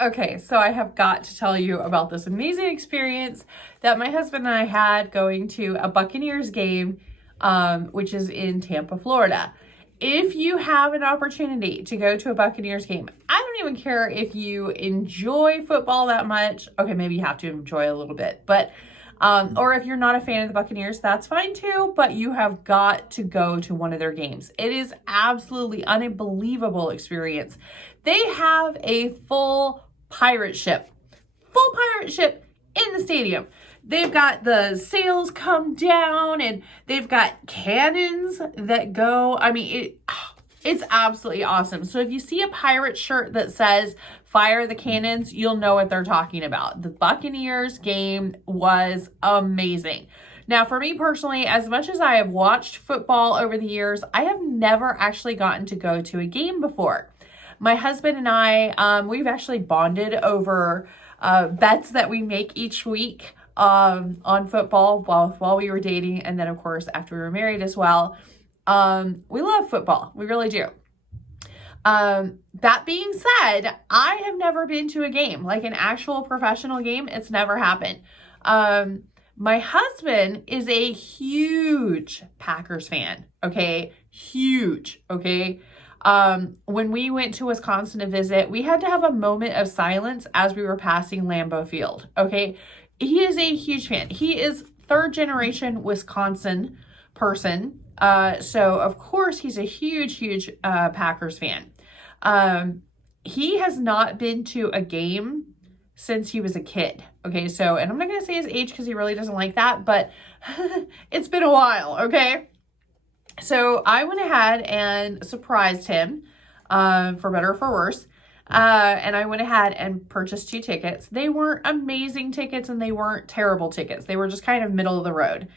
Okay, so I have got to tell you about this amazing experience that my husband and I had going to a Buccaneers game, which is in Tampa, Florida. If you have an opportunity to go to a Buccaneers game, I don't even care if you enjoy football that much. Okay, maybe you have to enjoy a little bit, but or if you're not a fan of the Buccaneers, that's fine too, but you have got to go to one of their games. It is absolutely unbelievable experience. They have a full pirate ship in the stadium. They've got the sails come down and they've got cannons that go. I mean, it's absolutely awesome. So if you see a pirate shirt that says fire the cannons, you'll know what they're talking about. The Buccaneers game was amazing. Now, for me personally, as much as I have watched football over the years, I have never actually gotten to go to a game before. My husband and I, we've actually bonded over bets that we make each week on football while we were dating. And then, of course, after we were married as well. We love football. We really do. That being said, I have never been to a game, like an actual professional game. It's never happened. My husband is a huge Packers fan. Okay. Huge. Okay. When we went to Wisconsin to visit, we had to have a moment of silence as we were passing Lambeau Field. Okay. He is a huge fan. He is third generation Wisconsin person. So of course he's a huge, Packers fan. He has not been to a game since he was a kid. Okay. So, and I'm not going to say his age because he really doesn't like that, but it's been a while. Okay. So I went ahead and surprised him, for better or for worse. And I went ahead and purchased 2 tickets. They weren't amazing tickets and they weren't terrible tickets. They were just kind of middle of the road.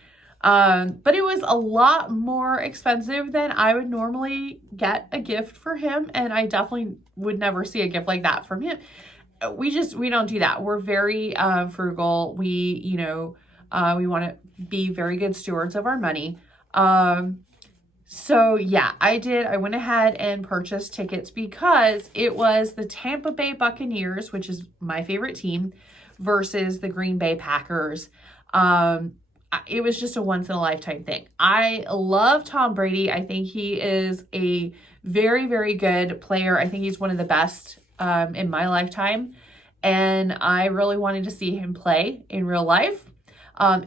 But it was a lot more expensive than I would normally get a gift for him. And I definitely would never see a gift like that from him. We don't do that. We're very, frugal. We want to be very good stewards of our money. So yeah, I went ahead and purchased tickets because it was the Tampa Bay Buccaneers, which is my favorite team, versus the Green Bay Packers. It was just a once in a lifetime thing. I love Tom Brady. I think he is a very, very good player. I think he's one of the best, in my lifetime. And I really wanted to see him play in real life.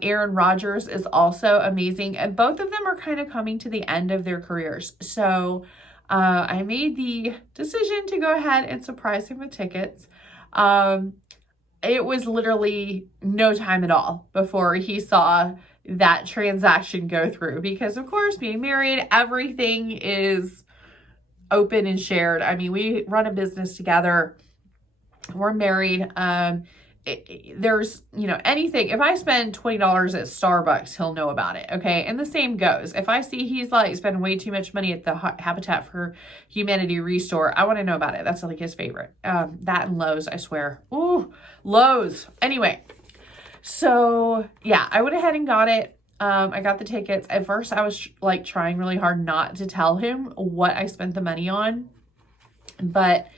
Aaron Rodgers is also amazing, and both of them are kind of coming to the end of their careers. So I made the decision to go ahead and surprise him with tickets. It was literally no time at all before he saw that transaction go through because, of course, being married, everything is open and shared. I mean, we run a business together. We're married. There's, anything. If I spend $20 at Starbucks, he'll know about it. Okay. And the same goes. If I see he's like spending way too much money at the Habitat for Humanity Restore, I want to know about it. That's like his favorite. That and Lowe's, I swear. Ooh, Lowe's. Anyway. So yeah, I went ahead and got it. I got the tickets. At first I was like trying really hard not to tell him what I spent the money on, but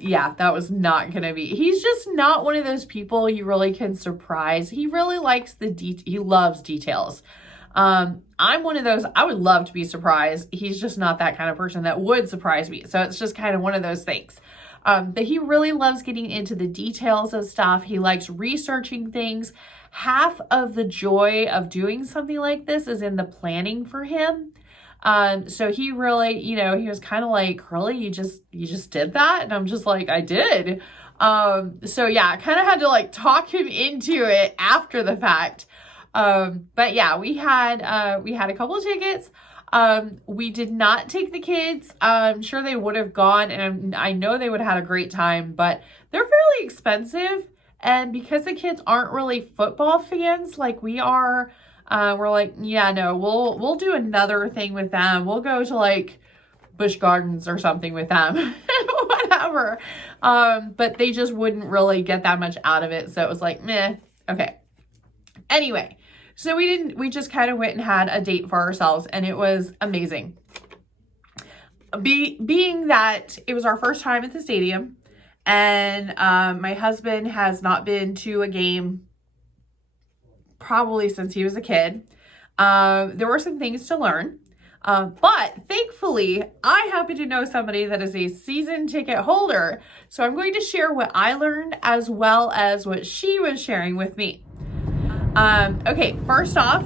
yeah, that was not going to be, he's just not one of those people you really can surprise. He really likes he loves details. I'm one of those, I would love to be surprised. He's just not that kind of person that would surprise me. So it's just kind of one of those things. But he really loves getting into the details of stuff. He likes researching things. Half of the joy of doing something like this is in the planning for him. So he really, he was kind of like, really, you just did that? And I'm just like, I did. So yeah, I kind of had to like talk him into it after the fact. But yeah, we had a couple of tickets. We did not take the kids. I'm sure they would have gone and I know they would have had a great time, but they're fairly expensive. And because the kids aren't really football fans like we are, we're like, yeah, no, we'll do another thing with them. We'll go to like Busch Gardens or something with them, whatever. But they just wouldn't really get that much out of it. So it was like, meh. Okay. Anyway, so we just kind of went and had a date for ourselves and it was amazing. Being that it was our first time at the stadium And my husband has not been to a game probably since he was a kid. There were some things to learn. But thankfully, I happen to know somebody that is a season ticket holder. So I'm going to share what I learned as well as what she was sharing with me. Okay, first off,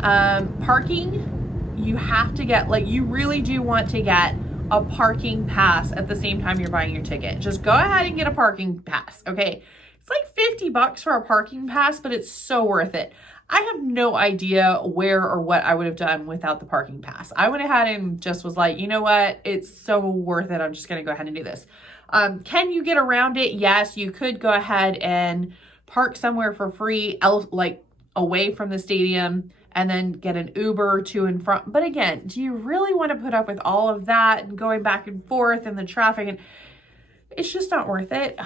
parking, you have to get, like, you really do want to get a parking pass at the same time you're buying your ticket. Just go ahead and get a parking pass, okay? It's like $50 for a parking pass, but it's so worth it. I have no idea where or what I would have done without the parking pass. I went ahead and just was like, you know what? It's so worth it. I'm just going to go ahead and do this. Can you get around it? Yes, you could go ahead and park somewhere for free, like away from the stadium, and then get an Uber to and from. But again, do you really want to put up with all of that and going back and forth and the traffic? And it's just not worth it.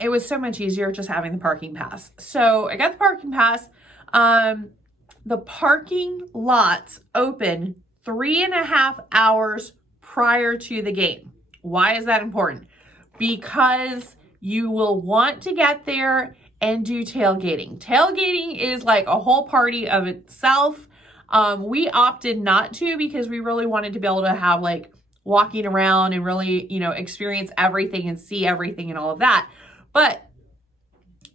It was so much easier just having the parking pass. So I got the parking pass. The parking lots open 3.5 hours prior to the game. Why is that important? Because you will want to get there and do tailgating. Tailgating is like a whole party of itself. We opted not to because we really wanted to be able to have like walking around and really, experience everything and see everything and all of that. But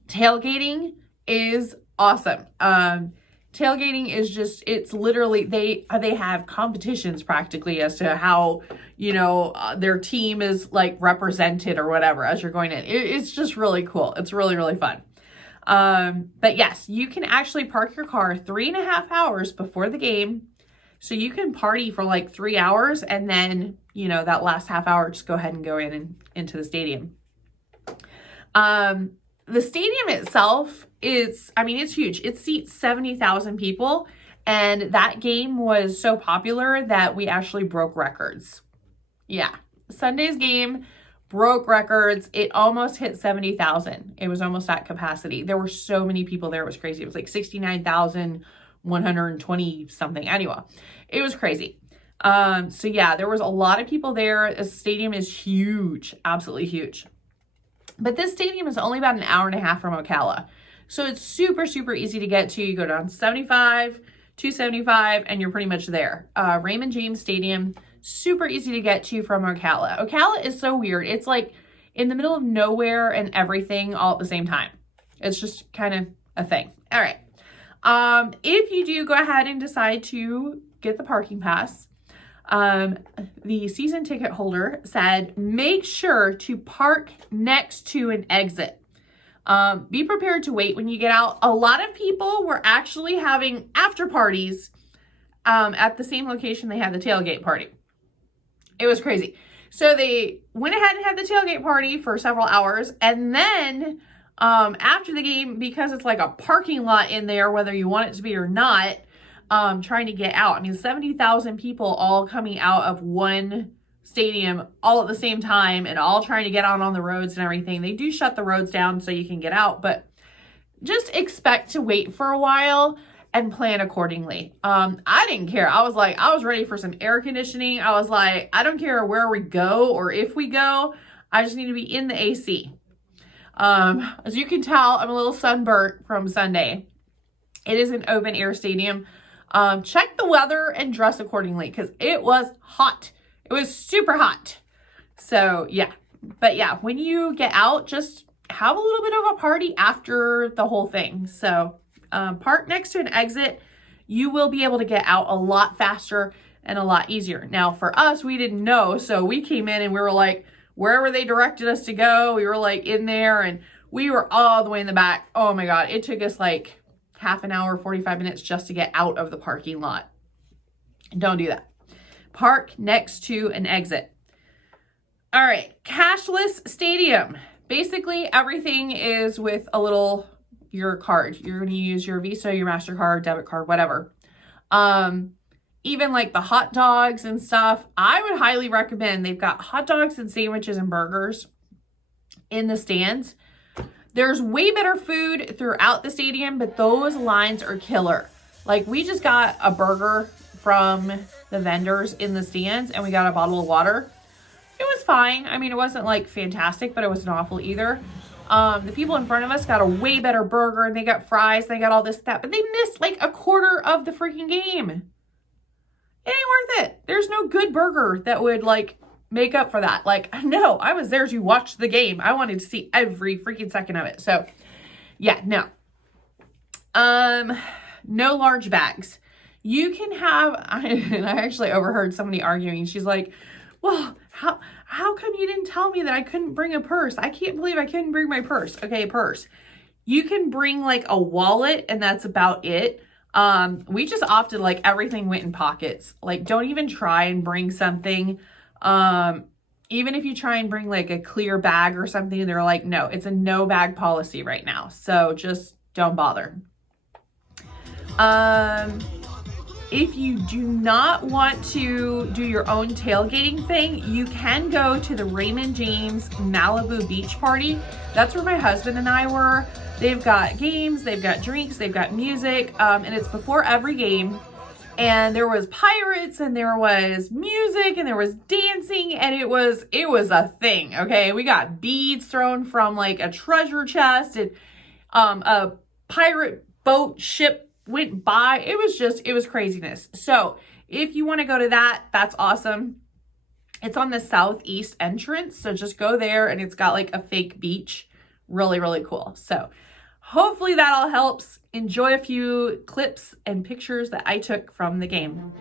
tailgating is awesome. Tailgating is just, it's literally, they have competitions practically as to how, their team is like represented or whatever as you're going in. It's just really cool. It's really, really fun. But yes, you can actually park your car 3.5 hours before the game. So you can party for like 3 hours and then, that last half hour, just go ahead and go in and into the stadium. The stadium itself is, it's huge. It seats 70,000 people. And that game was so popular that we actually broke records. Yeah. Sunday's game broke records. It almost hit 70,000. It was almost at capacity. There were so many people there. It was crazy. It was like 69,120 something. Anyway, it was crazy. So yeah, there was a lot of people there. The stadium is huge, absolutely huge. But this stadium is only about an hour and a half from Ocala. So it's super, super easy to get to. You go down 75, 275, and you're pretty much there. Raymond James Stadium, super easy to get to from Ocala. Ocala is so weird. It's like in the middle of nowhere and everything all at the same time. It's just kind of a thing. All right. If you do go ahead and decide to get the parking pass, the season ticket holder said, make sure to park next to an exit. Be prepared to wait when you get out. A lot of people were actually having after parties, at the same location they had the tailgate party. It was crazy. So they went ahead and had the tailgate party for several hours. And then, after the game, because it's like a parking lot in there, whether you want it to be or not, trying to get out. 70,000 people all coming out of one stadium all at the same time and all trying to get out on the roads and everything. They do shut the roads down so you can get out, but just expect to wait for a while and plan accordingly. I didn't care. I was ready for some air conditioning. I was like, I don't care where we go or if we go. I just need to be in the AC. As you can tell, I'm a little sunburnt from Sunday. It is an open air stadium. Check the weather and dress accordingly because it was hot. It was super hot. So yeah, but yeah, when you get out, just have a little bit of a party after the whole thing. So park next to an exit. You will be able to get out a lot faster and a lot easier. Now for us, we didn't know. So we came in and we were like, wherever they directed us to go, we were like in there and we were all the way in the back. Oh my God. It took us like half an hour, 45 minutes just to get out of the parking lot. Don't do that. Park next to an exit. All right, cashless stadium. Basically, everything is with your card. You're going to use your Visa, your MasterCard, debit card, whatever. Even like the hot dogs and stuff, I would highly recommend. They've got hot dogs and sandwiches and burgers in the stands. There's way better food throughout the stadium, but those lines are killer. Like we just got a burger from the vendors in the stands and we got a bottle of water. It was fine. I mean, it wasn't like fantastic, but it wasn't awful either. The people in front of us got a way better burger and they got fries, they got all this, that, but they missed like a quarter of the freaking game. It ain't worth it. There's no good burger that would like make up for that. Like, no, I was there to watch the game. I wanted to see every freaking second of it. So yeah, no. No large bags. You can have, and I actually overheard somebody arguing. She's like, well, how come you didn't tell me that I couldn't bring a purse? I can't believe I couldn't bring my purse. Okay, purse. You can bring like a wallet and that's about it. We just opted like everything went in pockets. Like don't even try and bring something. Even if you try and bring like a clear bag or something, they're like, no, it's a no bag policy right now. So just don't bother. If you do not want to do your own tailgating thing, you can go to the Raymond James Malibu Beach Party. That's where my husband and I were. They've got games, they've got drinks, they've got music, and it's before every game. And there was pirates and there was music and there was dancing and it was a thing, okay? We got beads thrown from like a treasure chest and a pirate boat ship went by. It was craziness. So if you want to go to that, that's awesome. It's on the southeast entrance. So just go there and it's got like a fake beach. Really, really cool. So hopefully that all helps. Enjoy a few clips and pictures that I took from the game.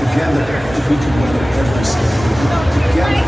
Together, if we can weather every storm, together.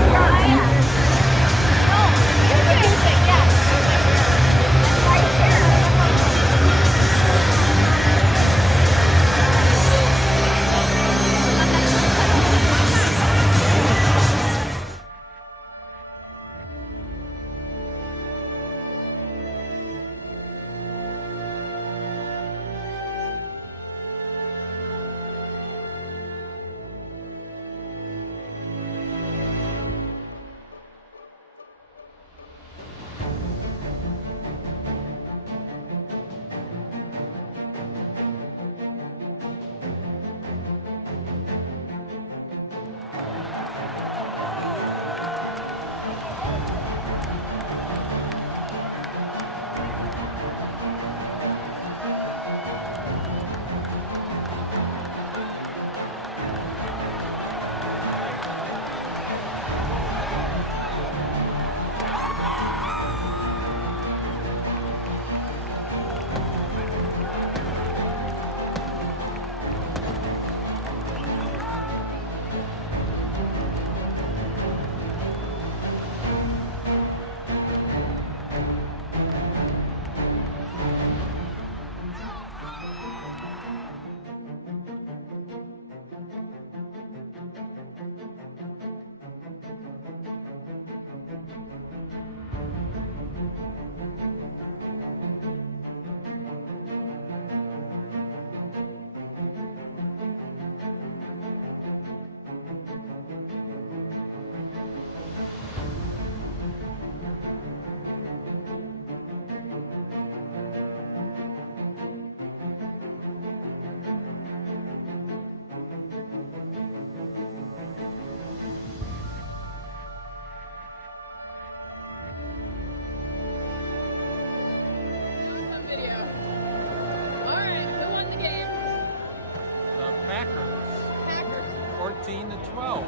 13-12.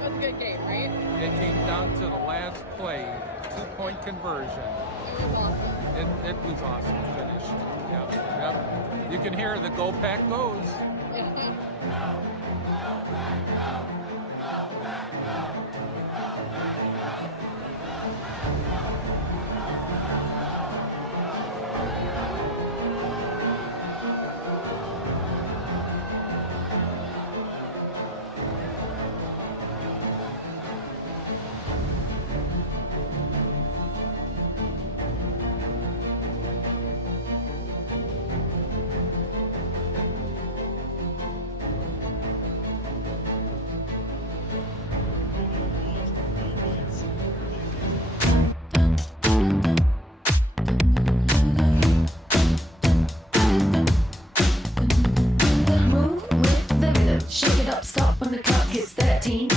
That was a good game, right? It came down to the last play, 2-point conversion. It was awesome. It was awesome finish. Yep, yep. You can hear the Go Pack Goes. Move with the rhythm, shake it up, stop when the clock hits 13.